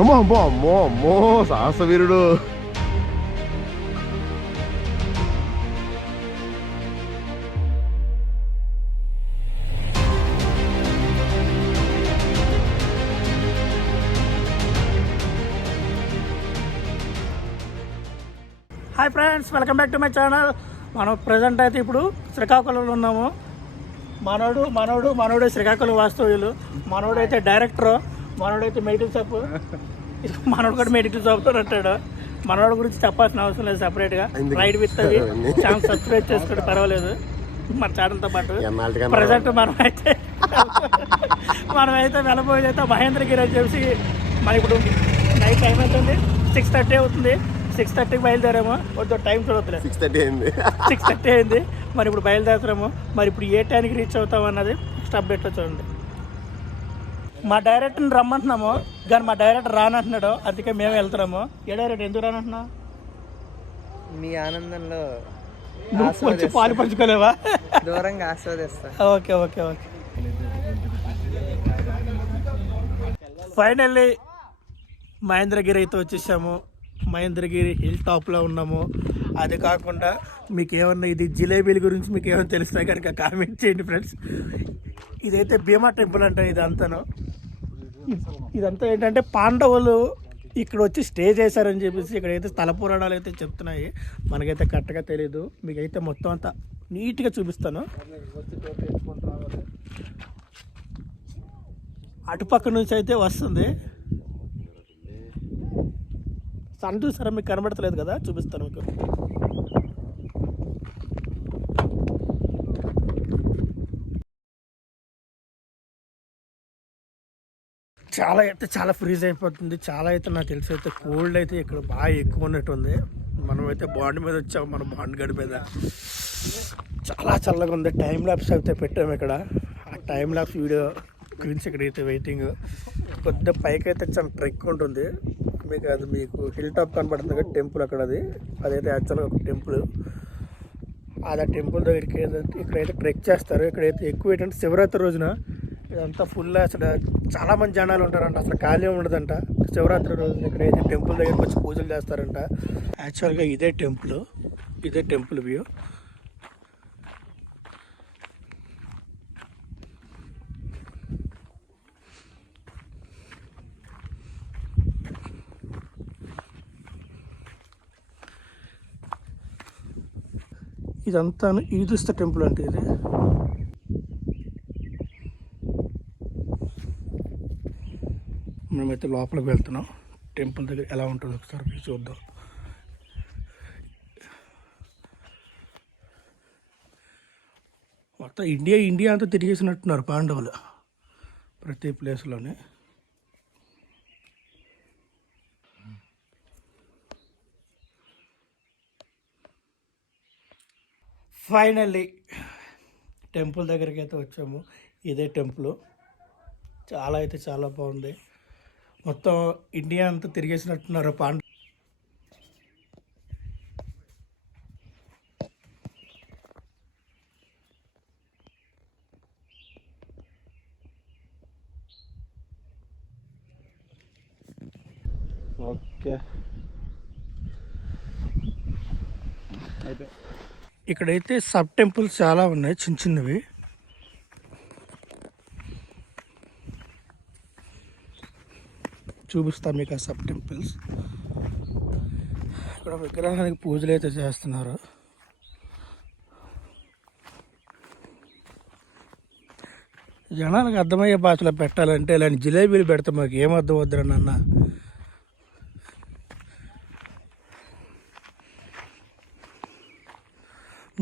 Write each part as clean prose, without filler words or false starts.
అమ్మో అమ్మో అమ్మో అమ్మో సాహసవీరుడు. Hi friends, welcome back to my channel. మనం ప్రజెంట్ అయితే ఇప్పుడు శ్రీకాకుళంలో ఉన్నాము. మనోడు శ్రీకాకుళం వాస్తవ్యులు. మనోడు అయితే డైరెక్టర్, మనోడైతే మెడికల్ షాప్, మనోడు కూడా మెడికల్ షాప్తో అంటాడు. మనోడు గురించి చెప్పాల్సిన అవసరం లేదు, సపరేట్గా రైడ్ విత్ అవి ఛానల్ సబ్స్క్రైబ్ చేసుకోండి, పర్వాలేదు మన ఛానల్తో పాటు. ప్రజెంట్ మనమైతే వెళ్ళబోయేది అయితే మహేంద్రగిరి అని చెప్పి. మన ఇప్పుడు నైట్ టైం అవుతుంది, 6:30 అవుతుంది. 6:30కి బయలుదేరాము. వద్దు టైం చూడవద్దులే, 6:30 అయింది. మరి ఇప్పుడు బయలుదేరుతాము. మరి ఇప్పుడు ఏ టైంకి రీచ్ అవుతాం అన్నది నెక్స్ట్ అప్డేట్లో చూడండి. మా డైరెక్టర్ని రమ్మంటున్నాము, కానీ మా డైరెక్టర్ రానంటున్నాడు, అందుకే మేము వెళ్తున్నాము. ఏ డైరెక్టర్ ఎందుకు రానంటున్నా? మీ ఆనందంలో వచ్చి పాలు పంచుకోలేవా? దూరంగా ఆస్వాదిస్తా. ఓకే. ఫైనల్లీ మహేంద్రగిరి అయితే వచ్చేసాము. మహేంద్రగిరి హిల్ టాప్లో ఉన్నాము. అది కాకుండా మీకు ఏమన్నా ఇది జిలేబీల గురించి మీకు ఏమైనా తెలిస్తే కనుక కామెంట్ చేయండి ఫ్రెండ్స్. ఇదైతే భీమా టెంపుల్ అంట. ఇదంతా ఏంటంటే పాండవులు ఇక్కడ వచ్చి స్టే చేశారని చెప్పేసి ఇక్కడైతే స్థల పురాణాలు అయితే చెప్తున్నాయి. మనకైతే కరెక్ట్గా తెలీదు. మీకైతే మొత్తం అంతా నీట్గా చూపిస్తాను. అటుపక్క నుంచి అయితే వస్తుంది. సన్ చూసారా? మీకు కనబడతలేదు కదా, చూపిస్తాను మీకు. చాలా ఫ్రీజ్ అయిపోతుంది. చాలా అయితే నాకు తెలిసి అయితే కోల్డ్ అయితే ఇక్కడ బాగా ఎక్కువ ఉన్నట్టుంది. మనమైతే బాండ్ మీద వచ్చాము, మన బాండ్ గడి మీద. చాలా చల్లగా ఉంది. టైం ల్యాప్స్ అయితే పెట్టాము ఇక్కడ. ఆ టైం ల్యాప్స్ వీడియో గురించి ఇక్కడైతే వెయిటింగ్. కొద్దిగా పైకి అయితే చాలా ట్రెక్ ఉంటుంది. మీకు హిల్ టాప్ కనబడుతుంది కదా టెంపుల్ అక్కడ. అదైతే యాక్చువల్గా ఒక టెంపుల్. అది ఆ టెంపుల్ దగ్గరికి ఇక్కడైతే ట్రెక్ చేస్తారు. ఇక్కడైతే ఎక్కువ ఏంటంటే శివరాత్రి రోజున ఇదంతా ఫుల్ అసలు చాలామంది జనాలు ఉంటారంట, అసలు ఖాళీ ఉండదంట. శివరాత్రి రోజున ఇక్కడైతే టెంపుల్ దగ్గరికి వచ్చి పూజలు చేస్తారంట. యాక్చువల్గా ఇదే టెంపుల్ వ్యూ. ఇదంతా ఈదుస్త టెంపుల్ అంటే ఇది. మేమైతే లోపలికి వెళ్తున్నాం. టెంపుల్ దగ్గర ఎలా ఉంటుందో ఒకసారి చూద్దాం. మొత్తం ఇండియా అంతా తిరిగేసినట్టున్నారు పాండవులు ప్రతి ప్లేస్లోనే. ఫైనల్లీ టెంపుల్ దగ్గరికి అయితే వచ్చాము. ఇదే టెంపుల్. చాలా బాగుంది. మొత్తం ఇండియా అంతా తిరిగేసినట్టున్నారు పాండ. ఓకే, ఇక్కడైతే సబ్ టెంపుల్స్ చాలా ఉన్నాయి, చిన్నవి. చూపిస్తాను మీకు ఆ సబ్ టెంపుల్స్. ఇక్కడ విగ్రహానికి పూజలు అయితే చేస్తున్నారు. జనాలకు అర్థమయ్యే భాషలో పెట్టాలంటే ఇలాంటి జిలేబీలు పెడితే మాకు ఏమర్థం వద్దురా నాన్న.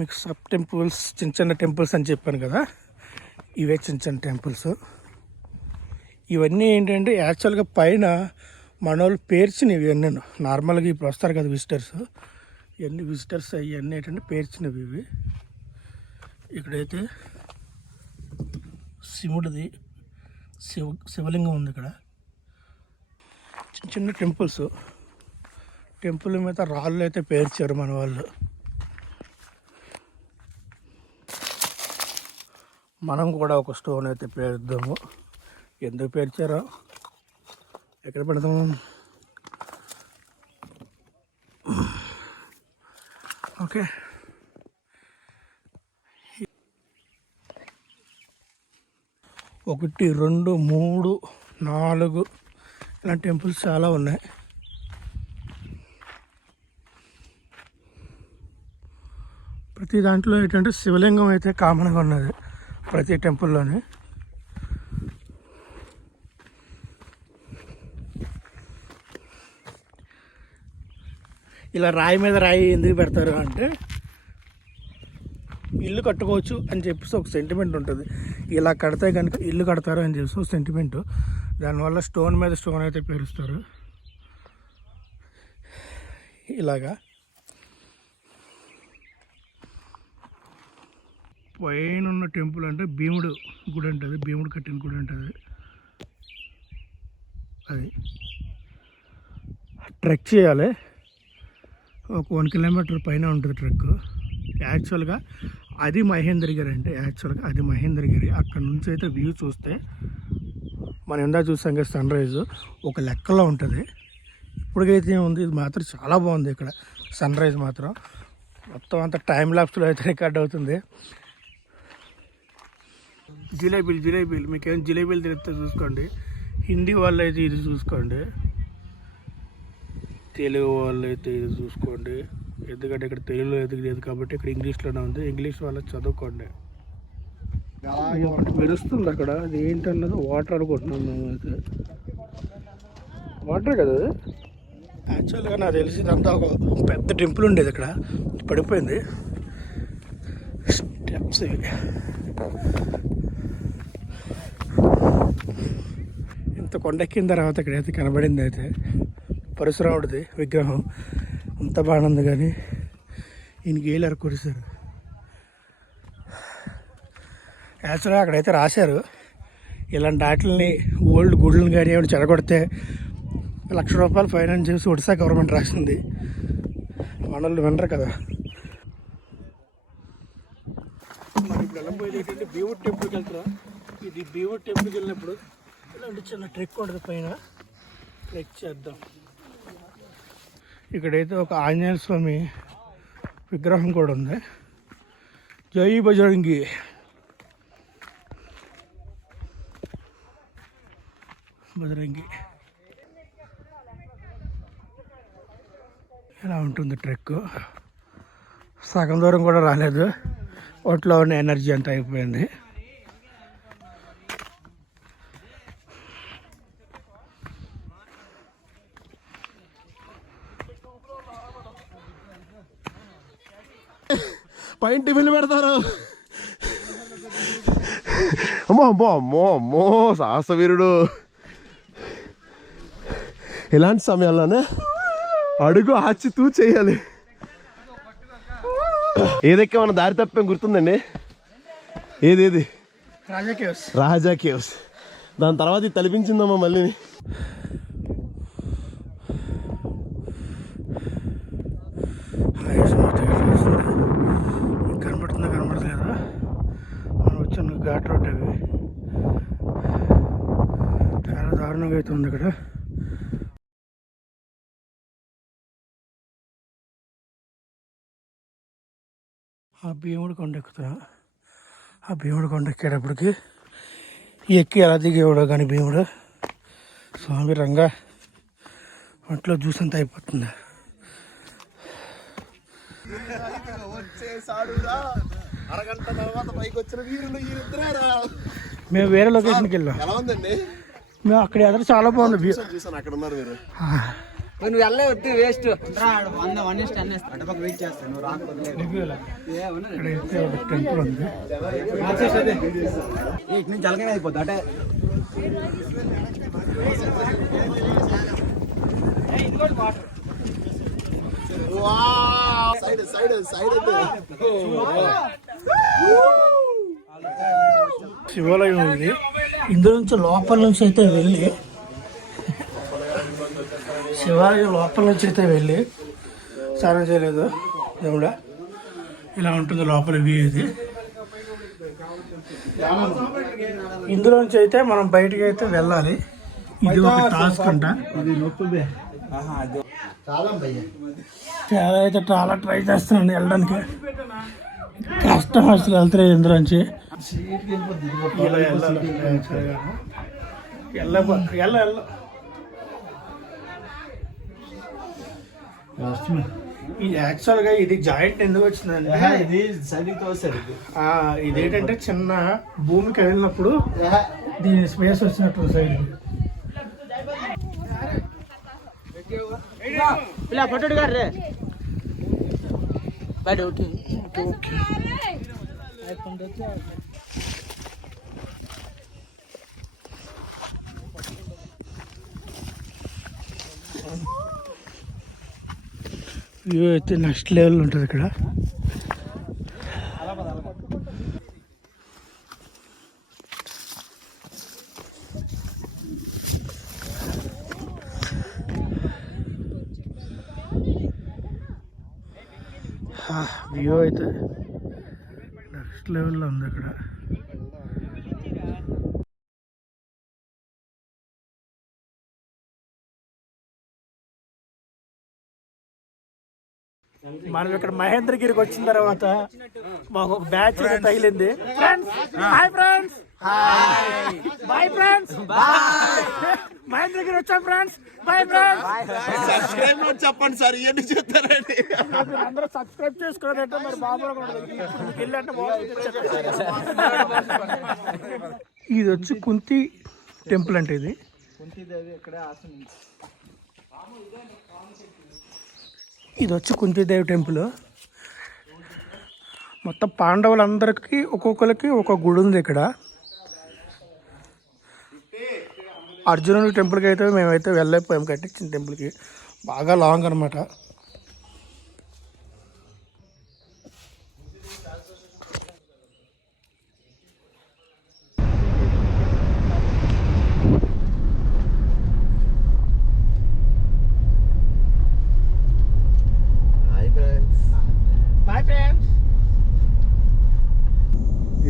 మీకు సబ్ టెంపుల్స్ చిన్న టెంపుల్స్ అని చెప్పాను కదా, ఇవే చిన్న టెంపుల్స్. ఇవన్నీ ఏంటంటే యాక్చువల్గా పైన మన వాళ్ళు పేర్చినవి. ఇవన్నీ నార్మల్గా ఇప్పుడు వస్తారు కదా విజిటర్స్, ఇవన్నీ విజిటర్స్ ఇవన్నీ ఏంటంటే పేర్చినవి ఇవి. ఇక్కడైతే శివుడిది శివలింగం ఉంది. ఇక్కడ చిన్న టెంపుల్స్. టెంపుల్ మీద రాళ్ళు అయితే పేర్చారు మన వాళ్ళు. మనం కూడా ఒక స్టోన్ అయితే పేరుద్దాము. ఎందుకు పేర్చారో ఎక్కడ పెడతాం? ఓకే, ఒకటి, 2, 3, 4 ఇలాంటి టెంపుల్స్ చాలా ఉన్నాయి. ప్రతి దాంట్లో ఏంటంటే శివలింగం అయితే కామన్గా ఉన్నది ప్రతి టెంపుల్లోనే. ఇలా రాయి మీద రాయి ఎందుకు పెడతారు అంటే ఇల్లు కట్టుకోవచ్చు అని చెప్పేసి ఒక సెంటిమెంట్ ఉంటుంది. ఇలా కడితే కనుక ఇల్లు కడతారు అని చెప్పేసి ఒక సెంటిమెంటు. దానివల్ల స్టోన్ మీద స్టోన్ అయితే పేరుస్తారు ఇలాగా. పైన ఉన్న టెంపుల్ అంటే భీముడు గుడి ఉంటుంది, భీముడు కట్టిన గుడి ఉంటుంది. అది ట్రెక్ చేయాలి, ఒక 1 కిలోమీటర్ పైన ఉంటుంది ట్రెక్. యాక్చువల్గా అది మహేంద్రగిరి అంటే అది మహేంద్రగిరి. అక్కడ నుంచి అయితే వ్యూ చూస్తే మనం ఎందా చూసాం కదా సన్ రైజ్, ఒక లెక్కలో ఉంటుంది. ఇప్పటికైతే ఉంది, ఇది మాత్రం చాలా బాగుంది. ఇక్కడ సన్ రైజ్ మాత్రం మొత్తం అంతా టైం ల్యాప్స్లో అయితే రికార్డ్ అవుతుంది. జిలేబీలు మీకేం జిలేబీలు తెలిస్తే చూసుకోండి. హిందీ వాళ్ళు అయితే ఇది చూసుకోండి, తెలుగు వాళ్ళు అయితే ఇది చూసుకోండి. ఎందుకంటే ఇక్కడ తెలుగులో ఎదుగులేదు కాబట్టి ఇక్కడ ఇంగ్లీష్లోనే ఉంది. ఇంగ్లీష్ వాళ్ళకి చదువుకోండి. మెరుస్తుంది అక్కడ, అది ఏంటన్నది వాటర్ అనుకుంటున్నాం మేము అయితే. వాటర్ కదా యాక్చువల్గా నాకు తెలిసి ఇదంతా ఒక పెద్ద టెంపుల్ ఉండేది, ఇక్కడ పడిపోయింది. స్టెప్స్ ఇవి. ఇంత కొండెక్కిన తర్వాత ఇక్కడైతే కనబడింది అయితే పరశురాముడిది విగ్రహం. అంత బాగుంది కానీ ఈయనకి ఏలారు కొరిశారు. యాక్చువల్గా అక్కడైతే రాశారు ఇలాంటి వాటిని ఓల్డ్ గుళ్ళని కానీ ఏమైనా చెడగొడితే ₹1,00,000 ఫైన్ అని చెప్పి ఒడిశా గవర్నమెంట్ రాసింది. మనల్ని వినరు కదా. మరి ఇప్పుడు ఎలా పోయేది ఏంటంటే భీముడు టెంపుల్కి వెళ్తారా. ఇది భీముడు టెంపుల్కి వెళ్ళినప్పుడు ఇలాంటి చిన్న ట్రెక్ ఉంటుంది, పైన ట్రెక్ చేద్దాం. ఇక్కడైతే ఒక ఆంజనేయ స్వామి విగ్రహం కూడా ఉంది. జై బజరంగి. ఇలా ఉంటుంది ట్రెక్. సగం దూరం కూడా రాలేదు, ఒంట్లో ఉన్న ఎనర్జీ అంతా అయిపోయింది. పైన టిఫిన్ పెడతారు. అమ్మో సాహసవీరుడు. ఇలాంటి సమయాల్లోనే అడుగు ఆచి తూ చేయాలి. ఏదెక్కే మన దారి తప్పేం గుర్తుందండి? ఏది? రాజా కేవ్స్. దాని తర్వాత ఇది తలిపించిందమ్మా మళ్ళీ. కనబడలేదా మనం వచ్చిన ఘాట్ రోడ్ అవి చాలా దారుణంగా అయితే ఉంది ఇక్కడ. ఆ భీముడు కొండ ఎక్కుతున్నా. ఆ భీముడు కొండ ఎక్కేటప్పటికి ఎక్కి ఎలా దిగేవాడో కానీ భీముడు స్వామి రంగా ఒంట్లో జ్యూస్ అంతా అయిపోతుంది. అరగంట తర్వాత పైకి వచ్చిన వీరులు మేము వేరే లొకేషన్కి వెళ్ళాం. ఎలా ఉందండి? మేము అక్కడ ఎదురు చాలా బాగుంది వ్యూ. చూసాను అక్కడ ఉన్నారు మీరు. నువ్వు వెళ్ళే వద్దు, వేస్ట్. ఇక్కడైతే ఒక టెంపుల్ ఉంది. జలగనే అయిపోద్ది అంటే శివాలయం ఉంది. ఇందులో నుంచి లోపల నుంచి అయితే వెళ్ళి శివాలయం లోపల నుంచి అయితే వెళ్ళి స్నానం చేయలేదు దేవుడా. ఇలా ఉంటుంది లోపల వ్యూ. ఇది ఇందులోంచి అయితే మనం బయటికి అయితే వెళ్ళాలి. ఇది ఒక టాస్క్ అంట. చాలా అయితే చాలా ట్రై చేస్తున్నాను వెళ్ళడానికి. కష్టం అసలు వెళ్తారు ఇందులోంచి. ఇది యాక్చువల్గా ఇది జాయింట్ ఎందుకు వచ్చిందంటే ఇది సైనిక్ తోసారు. ఇదేంటంటే చిన్న భూమికి వెళ్ళినప్పుడు దీని స్పేస్ వచ్చినట్టు సైడ్. వ్యూ అయితే నెక్స్ట్ లెవెల్ ఉంటుంది ఇక్కడ. వ్యూ అయితే నెక్స్ట్ లెవెల్లో ఉంది ఇక్కడ. మనం ఇక్కడ మహేంద్రగిరికి వచ్చిన తర్వాత మాకు ఒక బ్యాచ్ తగిలింది. Hi friends, bye friends, Mahendragiri వచ్చాం ఫ్రెండ్స్, బాయ్ ఫ్రెండ్స్. చెప్పండి సార్, ఇవన్నీ చెప్తారండి. అందరూ సబ్స్క్రైబ్ చేసుకోవాలంటే మరి బాబు ఇది వచ్చి కుంతి టెంపుల్ అంటే ఇది. ఇది వచ్చి కుంతిదేవి టెంపుల్. మొత్తం పాండవులందరికీ ఒక్కొక్కరికి ఒక గుడి ఉంది ఇక్కడ. అర్జునుడి టెంపుల్కి అయితే మేమైతే వెళ్ళైపోయాం, కట్టించిన టెంపుల్కి. బాగా లాంగ్ అనమాట.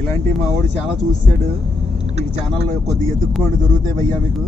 ఇలాంటి మా వాడు చాలా చూసాడు. ఈ ఛానల్లో కొద్దిగా ఎత్తుక్కోండి, దొరుకుతాయి భయ్యా మీకు.